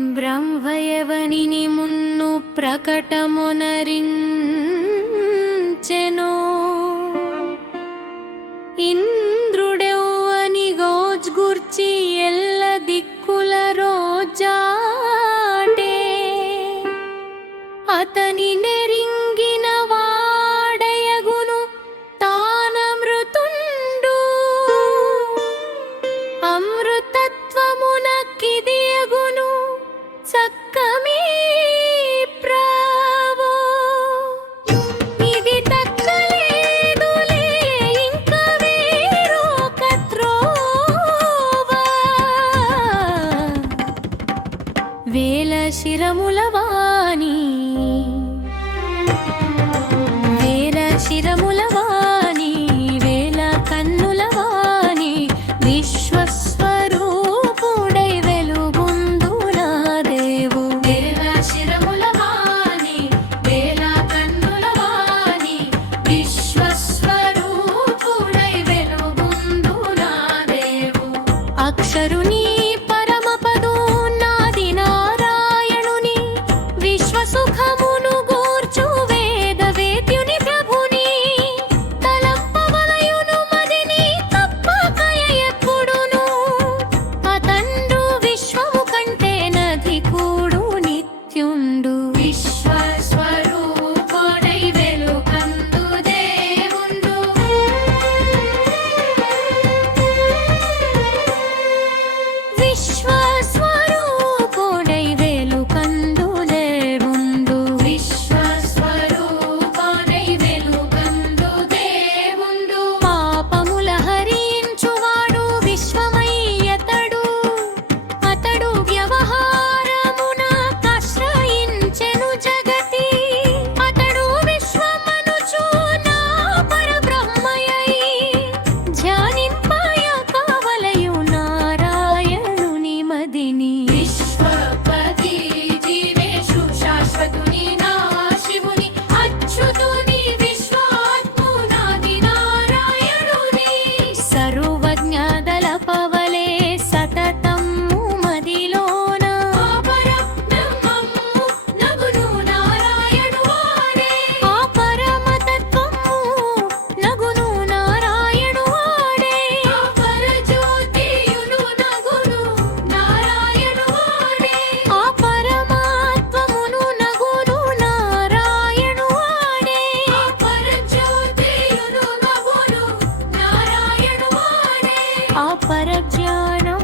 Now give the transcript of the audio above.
బ్రహ్మయవనిని మున్ను ప్రకటమునరించెను. ఇంద్రుడెవ్వని గోజ్గుర్చి ఎల్ల దిక్కుల రోజాటే. అతని నెరింగిన వాడయగును తానమృతుండు. అమృతత్వమునకిదియగును చక్కమీ ప్రావో. ఇది తక్కలేదులే ఇంక వేరొక త్రోవ. వేల శిరములవాణి వేల శిరములవాణి వేల కన్నులవాణి విశ్వస్వరూపుడై వెలుగొందునా దేవు. వేల శిరములవాణి వేల కన్నులవాణి విశ్వస్వరూపుడై వెలుగొందునా దేవు. అక్షరుని పరమపదో నాది నారాయణుని విశ్వసుఖమును గూర్చు వేద వేద్యుని ప్రభుని తలంపవలయును మదిని తప్పకయ ఎప్పుడును. అతండు విశ్వము కంటే నధికుడు నిత్యుండు. విశ్వస్వరూపుడై వెలుగొందు దేవుండు. విశ్వస్వరూపుడై వెలుగొందు దేవుండు. విశ్వస్వరూపుడై వెలుగొందు దేవుండు. పాపముల హరించువాడు విశ్వమయ్యతడు. అతడు వ్యవహారమున ఆశ్రయించెను జగతి. అతడు విశ్వమనుచు నా పరబ్రహ్మయై ధ్యానింపయ కావలయు నారాయణుని మదిని. విశ్వపతి జీవేషు శాశ్వతుని నా శివుని అచ్యుతుని విశ్వాత్మునాది నారాయణుని. సర్వజ్ఞాదల పవలే సతతము మదిలోన పరబ్రహ్మము నగును నారాయణువాడే. ఆ పరమతత్వము నగును నారాయణువాడే. ఆ పరజ్యోతియును నగును నారాయణువాడే. ఆ పరమాత్మమును నగును నారాయణువాడే. ఆ పరజ్యోతియును నగును నారాయణువాడే. ఆ పరజ్ఞానం